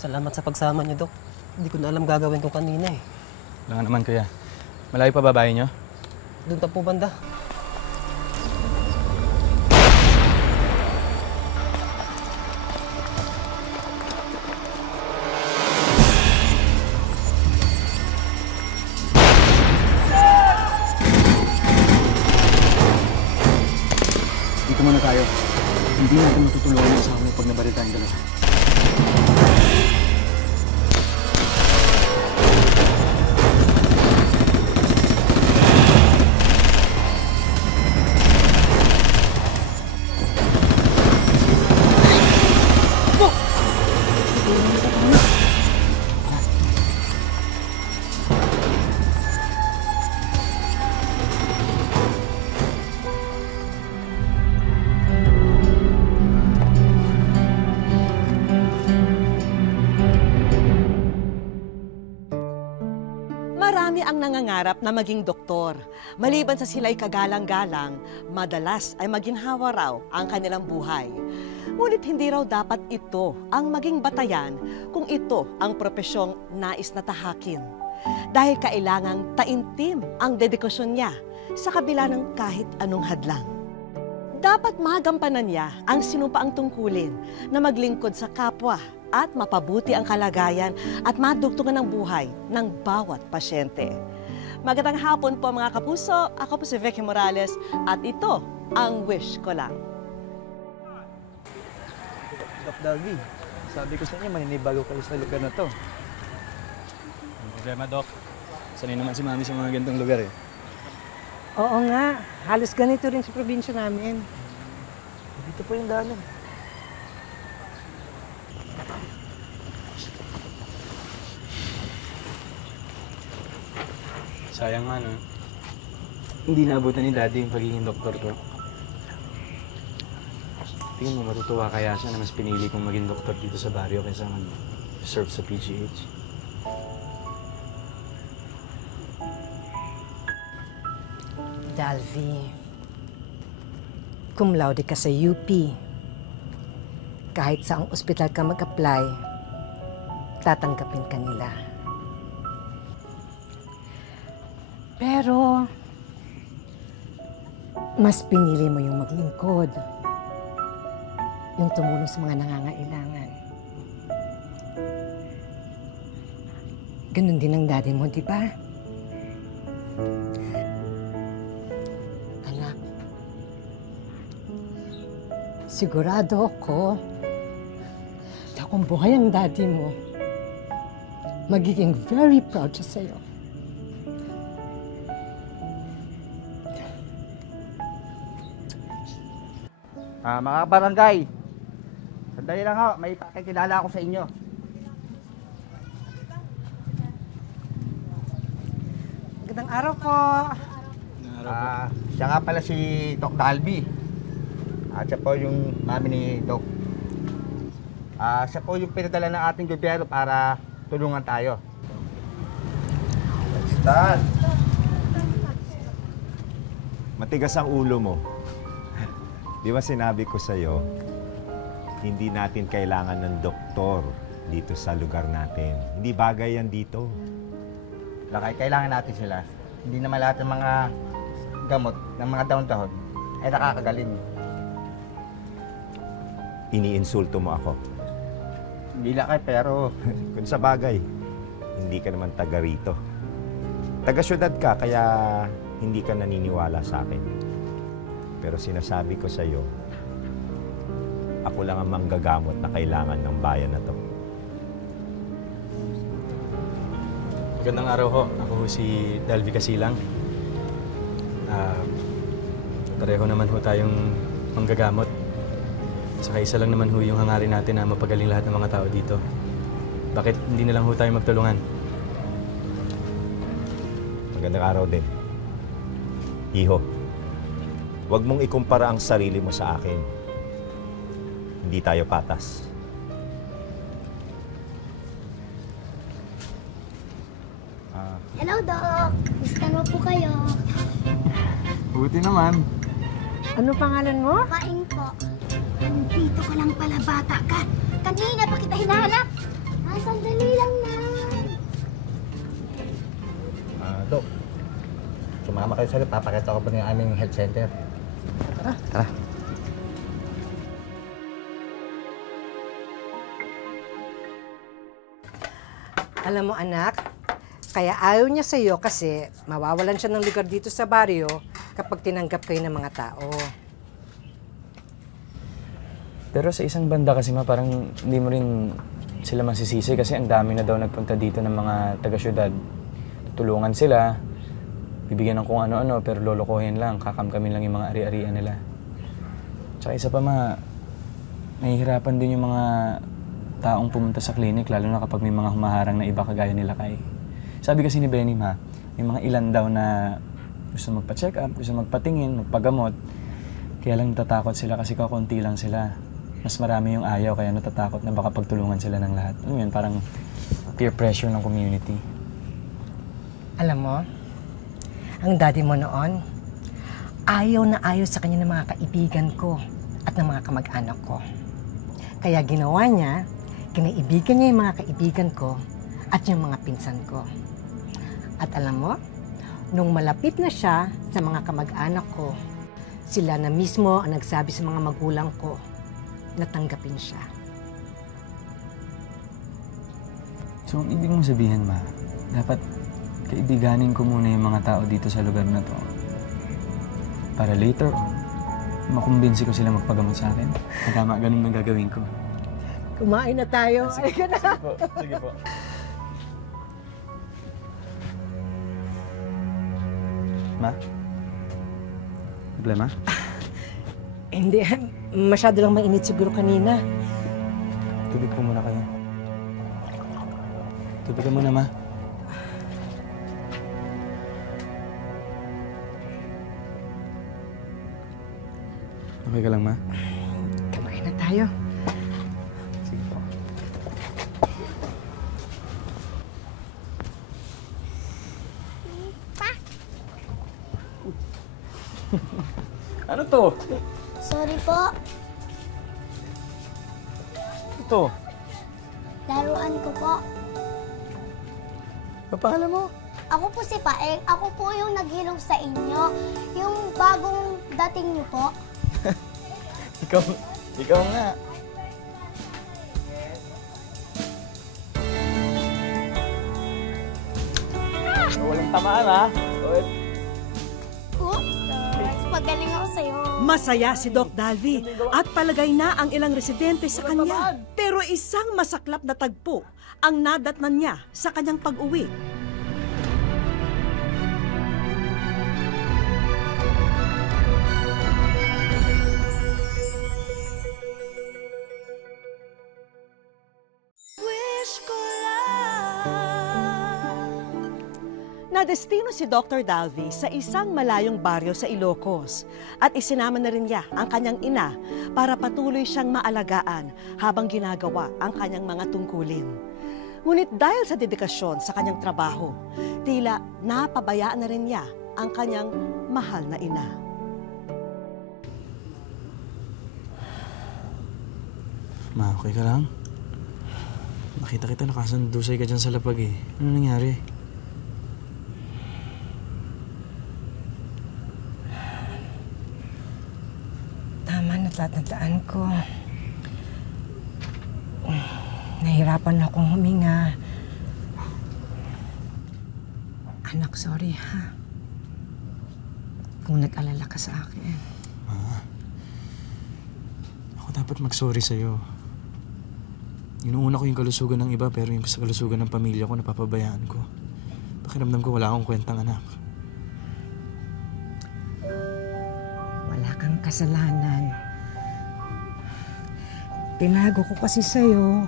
Salamat sa pagsama niyo, Dok. Hindi ko na alam gagawin ko kanina eh. Wala naman, kuya. Malayo pa babae niyo? Doon pa po banda. Dito muna tayo. Hindi natin matutulungan yung asawa mo pag nabaril tayong dalawa. Marami ang nangangarap na maging doktor. Maliban sa sila'y kagalang-galang, madalas ay maginhawa raw ang kanilang buhay. Ngunit hindi raw dapat ito ang maging batayan kung ito ang propesyong nais na tahakin. Dahil kailangang taimtim ang dedikasyon niya sa kabila ng kahit anong hadlang. Dapat magampanan niya ang sinumpaang tungkulin na maglingkod sa kapwa at mapabuti ang kalagayan at madugtungan ng buhay ng bawat pasyente. Magandang hapon po mga kapuso, ako po si Vicky Morales at ito ang Wish Ko Lang. Doc Darby, sabi ko sa inyo, maninibago kayo sa lugar na to. Ang problema, Doc. Sanay naman si Mami sa mga ganitong lugar eh. Oo nga, halos ganito rin sa probinsya namin. Dito po yung daanan. Sayang nga, no? Hindi naabutan ni Daddy yung pagiging doktor ko. Tingin mo, matutuwa kaya siya na mas pinili kong maging doktor dito sa baryo kaysa mag-serve sa PGH. Dalvi, cum laude ka sa UP. Kahit saang ospital ka mag-apply, tatanggapin ka nila. Pero, mas pinili mo yung maglingkod. Yung tumulong sa mga nangangailangan. Ganun din ang daddy mo, di ba? Anak, sigurado ako na kung buhay ang daddy mo, magiging very proud siya sa'yo. Mga barangay, sandali lang ho, may pakikilala ako sa inyo. Magandang araw po. Siya nga pala si Doc Dalby. At siya po yung mami ni Doc. Siya po yung pinadala ng ating gobyerno para tulungan tayo. Stan! Matigas ang ulo mo. Di ba sinabi ko sa'yo, hindi natin kailangan ng doktor dito sa lugar natin. Hindi bagay yan dito. Lakay, kailangan natin sila. Hindi naman lahat ng mga gamot ng mga taon-taon ay nakakagaling. Iniinsulto mo ako. Hindi lakay, pero Kung sa bagay, hindi ka naman taga rito. Taga-syudad ka, kaya hindi ka naniniwala sa akin. Pero sinasabi ko sa'yo, ako lang ang manggagamot na kailangan ng bayan na to. Magandang araw ho. Ako ho si Dalvi Casilang. Pareho naman ho tayong manggagamot. Saka isa lang naman ho yung hangarin natin na mapagaling lahat ng mga tao dito. Bakit hindi na lang ho tayo magtulungan? Magandang araw din. Iho, huwag mong ikumpara ang sarili mo sa akin. Hindi tayo patas. Hello, Doc. Gusto mo po kayo? Buti naman. Ano pangalan mo? Kain po. Nandito ka lang pala, bata ka. Kanina pa kita hinahanap. Sandali lang na. Dok, sumama kayo sa papakita ko pa ng aming health center. Tara. Alam mo anak, kaya ayaw niya sa'yo kasi mawawalan siya ng lugar dito sa baryo kapag tinanggap kayo ng mga tao. Pero sa isang banda kasi parang hindi mo rin sila masisisi kasi ang dami na daw nagpunta dito ng mga taga-syudad. Tutulungan sila, bibigyan ng kung ano-ano pero lolokohin lang, kakamkamin lang yung mga ari-arian nila. Tsaka isa pa nahihirapan din yung mga taong pumunta sa clinic lalo na kapag may mga humaharang na iba kagaya nila kay. Sabi kasi ni Benny may mga ilan daw na gusto magpa-check up, gusto magpatingin, magpagamot. Kaya lang natatakot sila kasi kakunti lang sila. Mas marami yung ayaw kaya natatakot na baka pagtulungan sila ng lahat. Ano yun, parang peer pressure ng community. Alam mo, ang daddy mo noon, ayaw na ayaw sa kanya ng mga kaibigan ko at ng mga kamag-anak ko. Kaya ginawa niya, kinaibigan niya yung mga kaibigan ko at yung mga pinsan ko. At alam mo, nung malapit na siya sa mga kamag-anak ko, sila na mismo ang nagsabi sa mga magulang ko na tanggapin siya. So, ang ibig mong sabihin, dapat kaibiganin ko muna yung mga tao dito sa lugar na to. Para later on, makumbinsi ko sila magpagamot sa akin. Tama, ganun ang gagawin ko. Kumain na tayo. Sige po. Sige po. Ma? Problema? Hindi, masyado lang mainit siguro kanina. Tubig po muna kayo. Tubig ka muna, Ma. Okay ka lang, Ma? Kumain na tayo. Sige po. Ano to? Sorry po. Ito. Laruan ko po. Papangalan mo? Ako po si Paeng. Ako po yung naghilong sa inyo. Yung bagong dating niyo po. Ikaw nga. Walang tamaan, ha? Magaling ako sa'yo. Masaya si Doc Dalvi at palagay na ang ilang residente sa kanya. Pero isang masaklap na tagpo ang nadatnan niya sa kanyang pag-uwi. Nadestino si Dr. Dalvi sa isang malayong baryo sa Ilocos at isinama na rin niya ang kanyang ina para patuloy siyang maalagaan habang ginagawa ang kanyang mga tungkulin. Ngunit dahil sa dedikasyon sa kanyang trabaho, tila napabayaan na rin niya ang kanyang mahal na ina. Ma, okay ka lang? Nakita kita nakasandusay ka dyan sa lapag eh. Ano nangyari? Natatandaan ko. Nahirapan akong huminga. Anak, sorry ha. Kung nag-alala ka sa akin. Ma, ako dapat mag-sorry sa'yo. Inuuna ko yung kalusugan ng iba pero yung sa kalusugan ng pamilya ko napapabayaan ko. Pakiramdam ko wala akong kwentang anak. Wala kang kasalanan. Tinago ko kasi sa'yo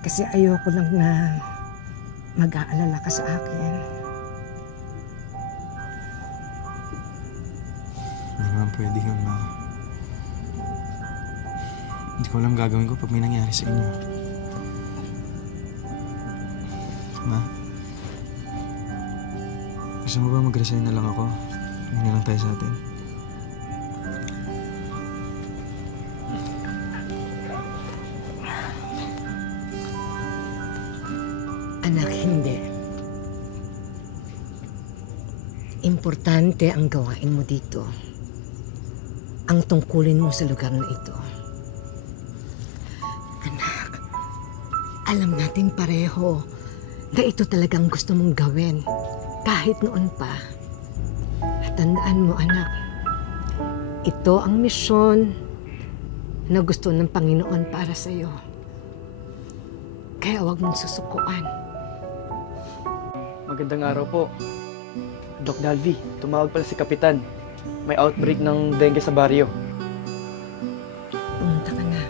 kasi ayoko lang na mag-aalala ka sa akin. Hindi naman pwede yun, Ma. Hindi ko alam gagawin ko pag may nangyari sa inyo. Ma, gusto mo ba mag-resign na lang ako? Hindi na lang tayo sa atin. Anak, hindi. Importante ang gawain mo dito. Ang tungkulin mo sa lugar na ito. Anak, alam nating pareho na ito talagang gusto mong gawin kahit noon pa. At tandaan mo, anak, ito ang misyon na gusto ng Panginoon para sa iyo. Kaya huwag mong susukuan. Magandang araw po. Doc Dalby, tumawag pala si Kapitan. May outbreak ng dengue sa baryo. Pumunta ka na.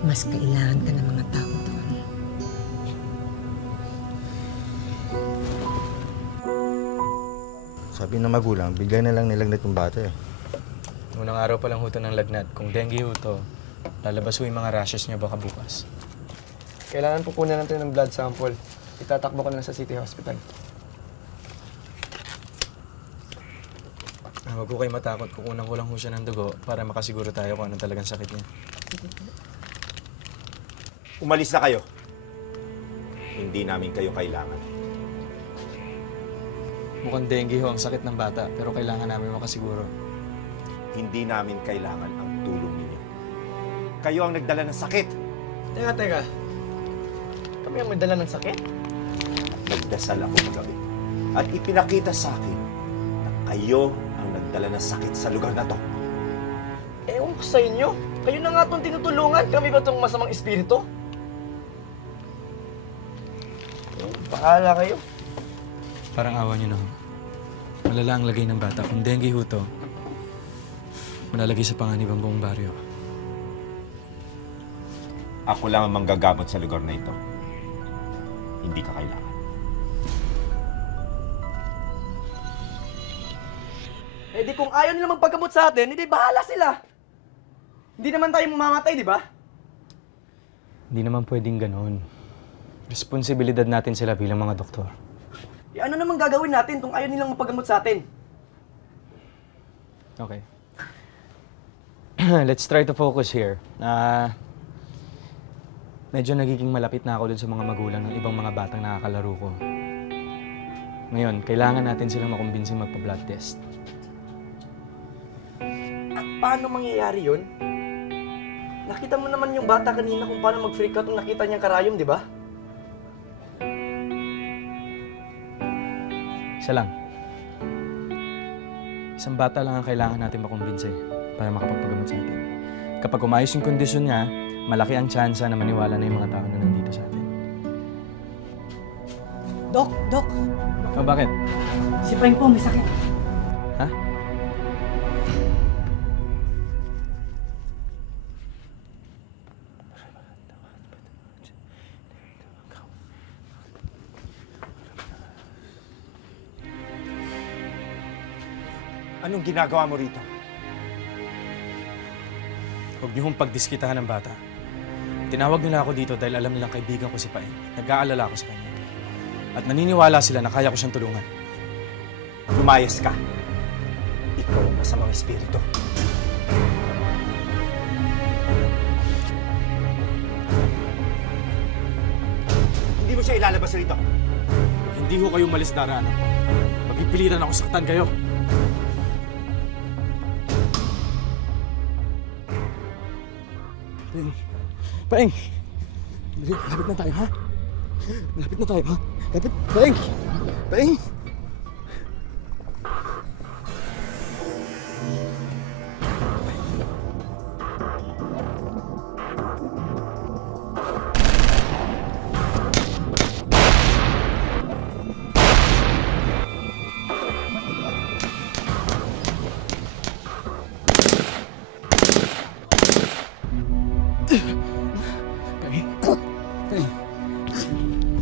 Mas kailangan ka ng mga tao doon. Sabi ng magulang, bigla na lang nilagnat yung bata eh. Unang araw pa lang huto ng lagnat. Kung dengue huto, lalabas ho yung mga rashes niya baka bukas. Kailangan po kunin natin ng blood sample. Itatakbo ko na sa City Hospital. Huwag ko kayo matakot. Kukunan ko lang ho siya ng dugo para makasiguro tayo kung anong talagang sakit niya. Umalis na kayo. Hindi namin kayo kailangan. Mukhang dengue ho ang sakit ng bata, pero kailangan namin makasiguro. Hindi namin kailangan ang tulong ninyo. Kayo ang nagdala ng sakit. Teka. Kami ang may dala ng sakit? Nagdasal ako magabi. At ipinakita sa akin na kayo ang nagdala ng sakit sa lugar na to. Ewan ko sa inyo. Kayo na nga itong tinutulungan. Kami ba itong masamang espiritu? Bahala kayo. Parang awa niyo na ho. Malala ang lagay ng bata. Kung dengue ho to, malalagay sa panganib ang buong baryo. Ako lang ang manggagamot sa lugar na ito. Hindi ka kailangan. Eh di kung ayaw nila magpagkamot sa atin, hindi bahala sila. Hindi naman tayo mamamatay, di ba? Hindi naman pwedeng ganoon. Responsibilidad natin sila bilang mga doktor. Eh ano naman gagawin natin kung ayaw nilang magpagkamot sa atin? Okay. Let's try to focus here. Medyo nagiging malapit na ako dun sa mga magulang ng ibang mga batang nakakalaro ko. Ngayon, kailangan natin silang makumbinsing magpa-blood test. At paano mangyayari yun? Nakita mo naman yung bata kanina kung paano mag-freak out nung nakita niyang karayom, di ba? Isa lang. Isang bata lang ang kailangan natin makumbinse para makapagpagamot sa atin. Kapag umayos yung kondisyon niya, malaki ang tsansa na maniwala na yung mga tao na nandito sa atin. Dok! O bakit? Si Frank po may sakit. Ha? Anong ginagawa mo rito? Huwag niyo hong pagdiskitahan ng bata. Tinawag nila ako dito dahil alam nilang kaibigan ko si Paeng. Nag-aalala ako sa kanya. At naniniwala sila na kaya ko siyang tulungan. Lumayas ka. Ikaw ang masamang espiritu. Hindi mo siya ilalabas rito. Hindi ho kayo umalis daraanan. Pagpipilitan ako saktan kayo. Paeng! Lapit na tayo, ha? Lapit na tayo, ha? Lapit! Paeng! Paeng!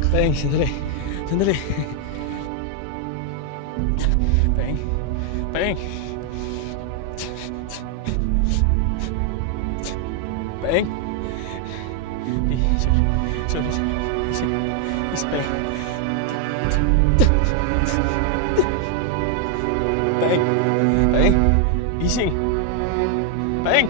Paeng, sandali. Sandali. Paeng. Paeng. Paeng. Sorry. Is Paeng. Paeng. Paeng. Gising. Paeng.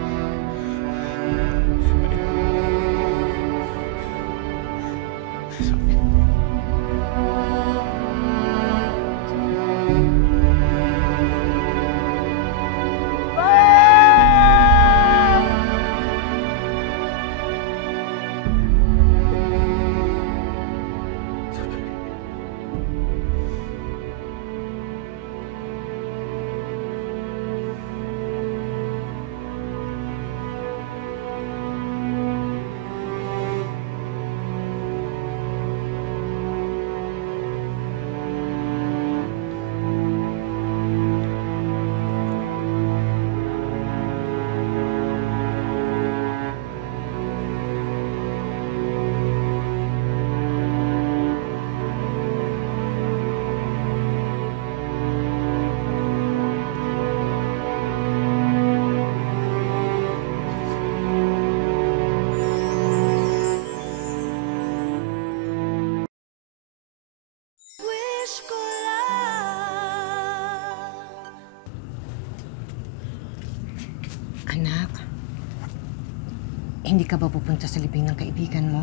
Hindi ka ba pupunta sa libing ng kaibigan mo?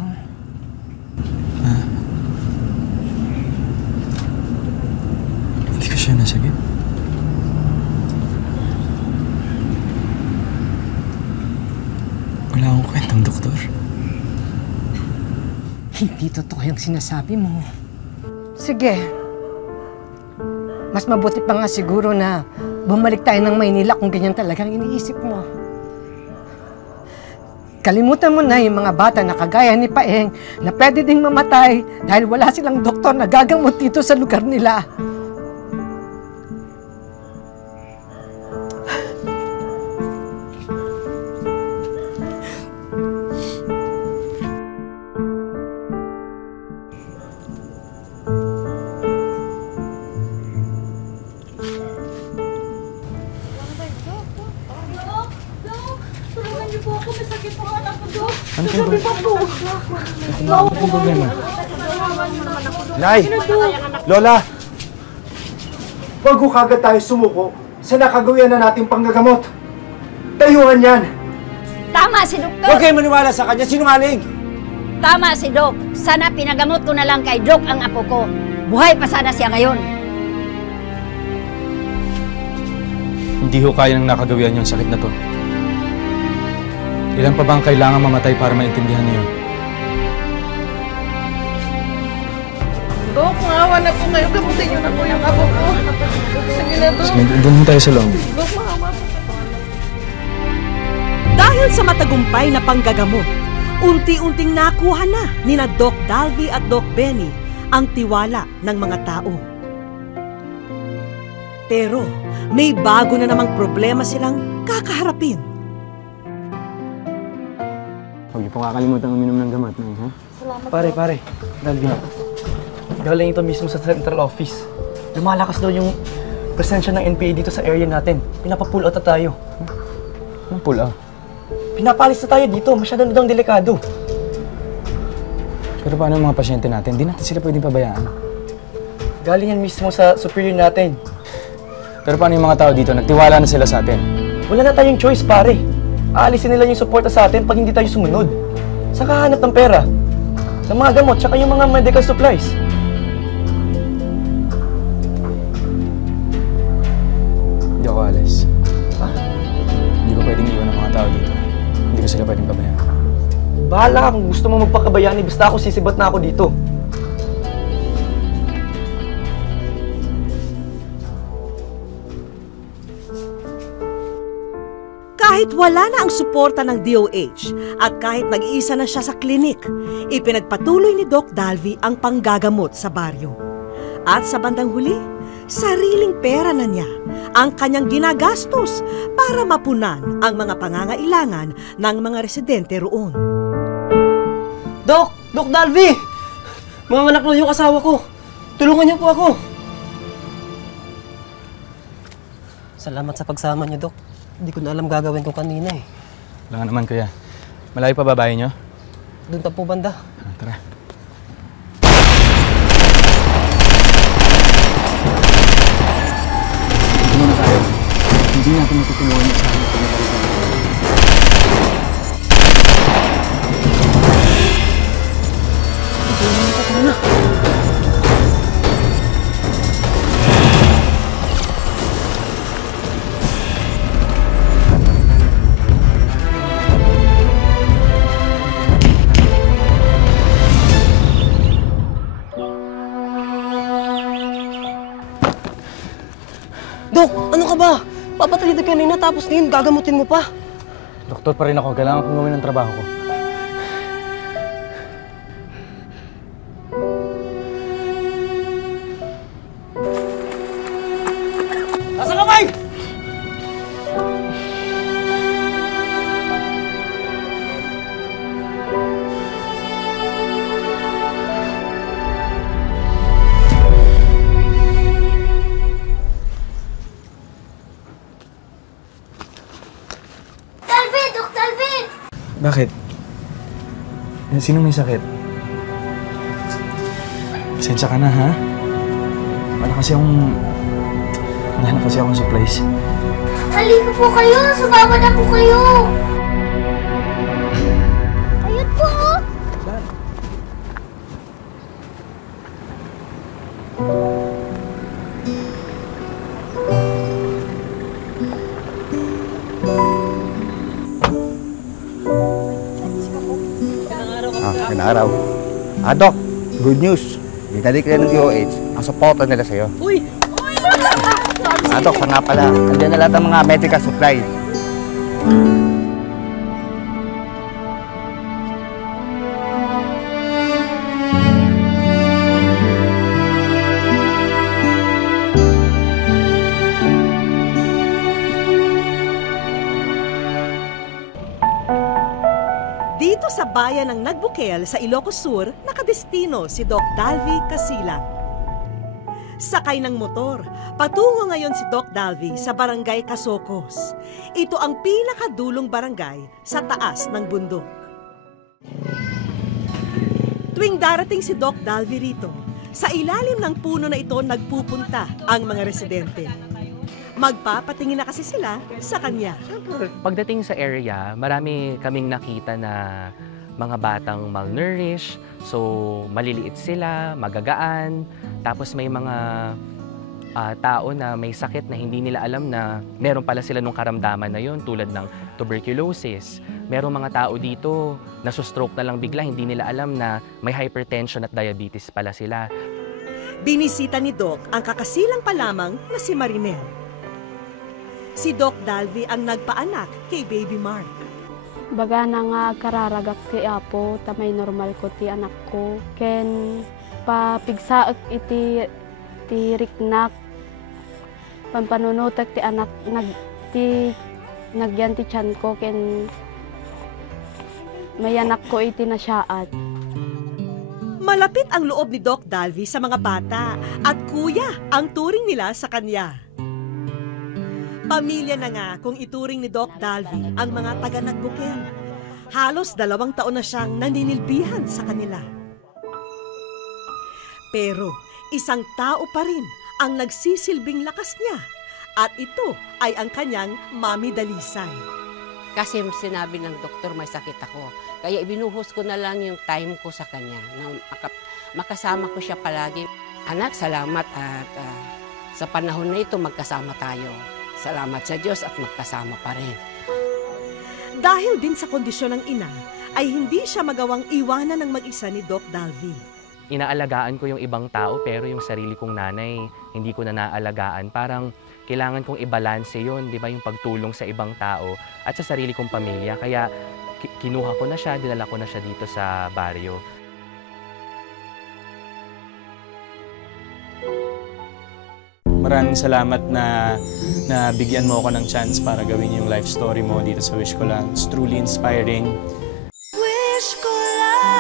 Hindi ko siya nasagip. Wala akong kwentang doktor. Hindi totoo yung sinasabi mo. Sige. Mas mabuti pa nga siguro na bumalik tayo ng Maynila kung ganyan talagang iniisip mo. Kalimutan mo na yung mga bata na kagaya ni Paeng na pwede ding mamatay dahil wala silang doktor na gagamot dito sa lugar nila. Ano pong problema? Nay! Lola! Bago kagad tayo sumuko sa nakagawian na nating panggagamot. Dayuhan yan! Tama si Doktor! Huwag kayo maniwala sa kanya, sinungaling! Tama si Dok! Sana pinagamot ko na lang kay Dok ang apo ko. Buhay pa sana siya ngayon. Hindi ho kaya ng nakagawian yung sakit na to. Ilan pa bang kailangan mamatay para maintindihan niyo? Dok, maawa na po kayo. Gamutin niyo na po yung apo ko. Sige na, Dok. Sige, doon tayo sa loob. Dok, maawa po. Dahil sa matagumpay na panggagamot, unti-unting nakuha na ni na Doc Dalvi at Doc Benny ang tiwala ng mga tao. Pero may bago na namang problema silang kakaharapin. Huwag niyo pong kakalimutan uminom ng gamot, Nay, ha? Pare, Dalvin. Galing ito mismo sa central office. Lumalakas daw yung presensya ng NPA dito sa area natin. Pinapapull out na tayo. Anong pull out? Pinapalis na tayo dito. Masyado na daw delikado. Pero paano yung mga pasyente natin? Hindi natin sila pwedeng pabayaan. Galing yan mismo sa superior natin. Pero paano yung mga tao dito? Nagtiwala na sila sa atin. Wala na tayong choice, pare. Aalisin nila yung suporta sa atin pag hindi tayo sumunod. Saan kahanap ng pera? Ng mga gamot, tsaka yung mga medical supplies. Hindi ako alis. Hindi ko pwedeng iwan ang mga tao dito. Hindi ko sila pwedeng pabayaan. Bahala ka kung gusto mo magpakabayani, basta ako sisibat na ako dito. Kahit wala na ang suporta ng DOH at kahit nag-iisa na siya sa klinik, ipinagpatuloy ni Doc Dalvi ang panggagamot sa baryo. At sa bandang huli, sariling pera na niya ang kanyang ginagastos para mapunan ang mga pangangailangan ng mga residente roon. Doc Dalvi! Mga anak na yung asawa ko. Tulungan niyo po ako. Salamat sa pagsama niyo, Doc. Hindi ko na alam gagawin ko kanina eh. Wala nga naman, kuya. Malayo pa babae niyo? Doon pa po banda. Tara. Ito muna tayo. Hindi natin matutulungan sa akin pag nakalitan. Tara na. Dok, ano ka ba? Papatay na kanina tapos ngayon gagamutin mo pa. Doktor pa rin ako. Kailangan kong gawin ang trabaho ko. Nasa kamay! Dalvin! Dok Dalvin! Bakit? Sino may sakit? Pasensya ka na, ha? Wala na kasi akong supplies. Halika po kayo! Sumama na po kayo! Magandang araw. Doc, good news. Dinalik na ng DOH ang suporta nila sa'yo. Uy! Doc, nga pala, andiyan na lahat ng mga medical supply. Dito sa bayan ng Nagbukel sa Ilocos Sur, nakadestino si Doc Dalvi Casilang. Sakay ng motor, patungo ngayon si Doc Dalvi sa Barangay Casocos. Ito ang pinakadulong barangay sa taas ng bundok. Tuwing darating si Doc Dalvi rito, sa ilalim ng puno na ito nagpupunta ang mga residente. Magpapatingin na kasi sila sa kanya. Pagdating sa area, marami kaming nakita na mga batang malnourished, so maliliit sila, magagaan, tapos may mga tao na may sakit na hindi nila alam na meron pala sila nung karamdaman na yon, tulad ng tuberculosis. Merong mga tao dito na stroke na lang bigla, hindi nila alam na may hypertension at diabetes pala sila. Binisita ni Doc ang kakasilang pa lamang na si Marinel. Si Doc Dalvi ang nagpaanak kay Baby Mark. Baga na nga kararagak ti apo, tamay normal ko ti anak ko. Ken papigsaak iti riknak. Pampanunutak ti anak nagyan ti tiyan ko ken may anak ko iti nasyaat. Malapit ang loob ni Doc Dalvi sa mga bata at kuya ang turing nila sa kanya. Pamilya na nga kung ituring ni Doc Dalvi ang mga taga-Nagbukel. Halos 2 taon na siyang naninilbihan sa kanila. Pero isang tao pa rin ang nagsisilbing lakas niya at ito ay ang kanyang Mami Dalisay. Kasi sinabi ng doktor may sakit ako. Kaya ibinuhos ko na lang yung time ko sa kanya. Na makasama ko siya palagi. Anak, salamat at sa panahon na ito magkasama tayo. Salamat sa Diyos at magkasama pa rin. Dahil din sa kondisyon ng ina, ay hindi siya magawang iwanan ng mag-isa ni Doc Dalvi. Inaalagaan ko yung ibang tao pero yung sarili kong nanay hindi ko na naalagaan. Parang kailangan kong ibalanse yun, di ba, yung pagtulong sa ibang tao at sa sarili kong pamilya. Kaya kinuha ko na siya, dinala ko na siya dito sa baryo. Maraming salamat na bigyan mo ako ng chance para gawin yung life story mo dito sa Wish Ko Lang. It's truly inspiring. Wish ko lang.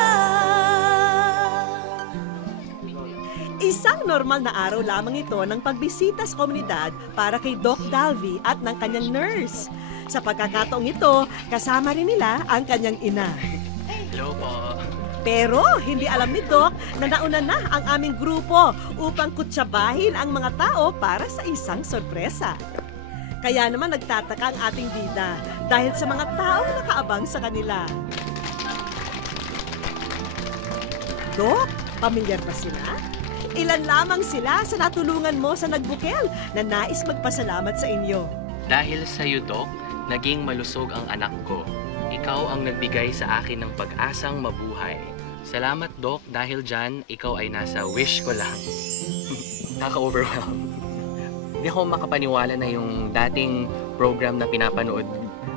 Isang normal na araw lamang ito ng pagbisita sa komunidad para kay Doc Dalvi at ng kanyang nurse. Sa pagkakataong ito, kasama rin nila ang kanyang ina. Hello po. Pero hindi alam ni Doc na nauna na ang aming grupo upang kutsabahin ang mga tao para sa isang sorpresa. Kaya naman nagtataka ang ating bida dahil sa mga taong nakaabang sa kanila. Doc, pamilyar ba sila? Ilan lamang sila sa natulungan mo sa Nagbukel na nais magpasalamat sa inyo. Dahil sa iyo, Doc, naging malusog ang anak ko. Ikaw ang nagbigay sa akin ng pag-asang mabuhay. Salamat, Doc, dahil dyan, ikaw ay nasa wish ko lang. Kaka-overwhelmed. Hindi ako makapaniwala na yung dating program na pinapanood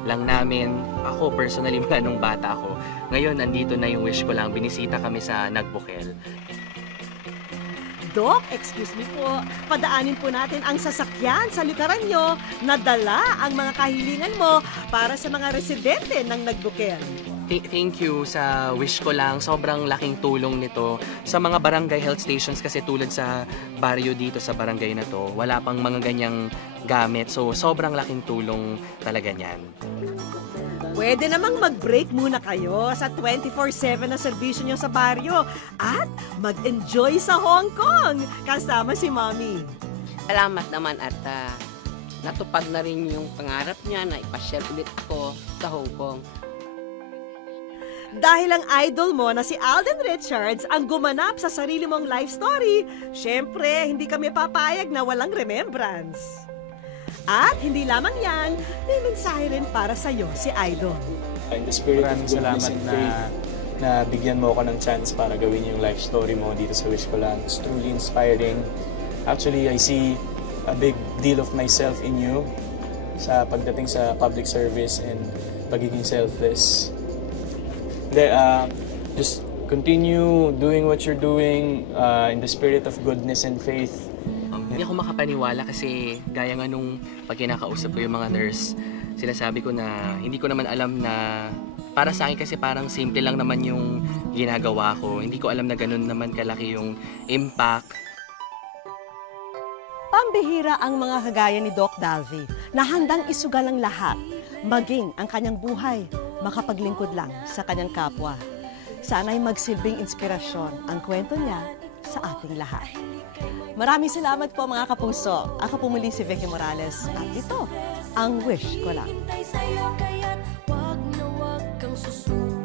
lang namin, ako personally mula nung bata ako, ngayon nandito na yung wish ko lang, binisita kami sa Nagbukel. Doc, excuse me po, padaanin po natin ang sasakyan sa likuran nyo na dala ang mga kahilingan mo para sa mga residente ng Nagbukel. Thank you sa wish ko lang. Sobrang laking tulong nito sa mga barangay health stations kasi tulad sa baryo dito sa barangay na to, wala pang mga ganyang gamit. So, sobrang laking tulong talaga niyan. Pwede namang mag-break muna kayo sa 24/7 na serbisyo nyo sa baryo at mag-enjoy sa Hong Kong kasama si Mommy. Salamat naman at natupad na rin yung pangarap niya na ipasyal ulit ko sa Hong Kong. Dahil ang idol mo na si Alden Richards ang gumanap sa sarili mong life story, syempre, hindi kami papayag na walang remembrance. At hindi lamang yan, may mensahe rin para sa'yo si Idol. Maraming salamat na na bigyan mo ako ng chance para gawin yung life story mo dito sa Wish Ko Lang. It's truly inspiring. Actually, I see a big deal of myself in you sa pagdating sa public service and pagiging selfless. Just continue doing what you're doing in the spirit of goodness and faith. Hindi ako makapaniwala kasi gaya nga nung pag kinakausap ko yung mga nurse, sinasabi ko na hindi ko naman alam na para sa akin kasi parang simple lang naman yung ginagawa ko. Hindi ko alam na ganun naman kalaki yung impact. Pambihira ang mga kagaya ni Doc Dalvy na handang isugal ang lahat, maging ang kanyang buhay, makapaglingkod lang sa kanyang kapwa. Sana'y magsilbing inspirasyon ang kwento niya sa ating lahat. Maraming salamat po mga kapuso. Ako po muli si Vicky Morales at ito ang Wish Ko Lang. Wag na wag kang susunod.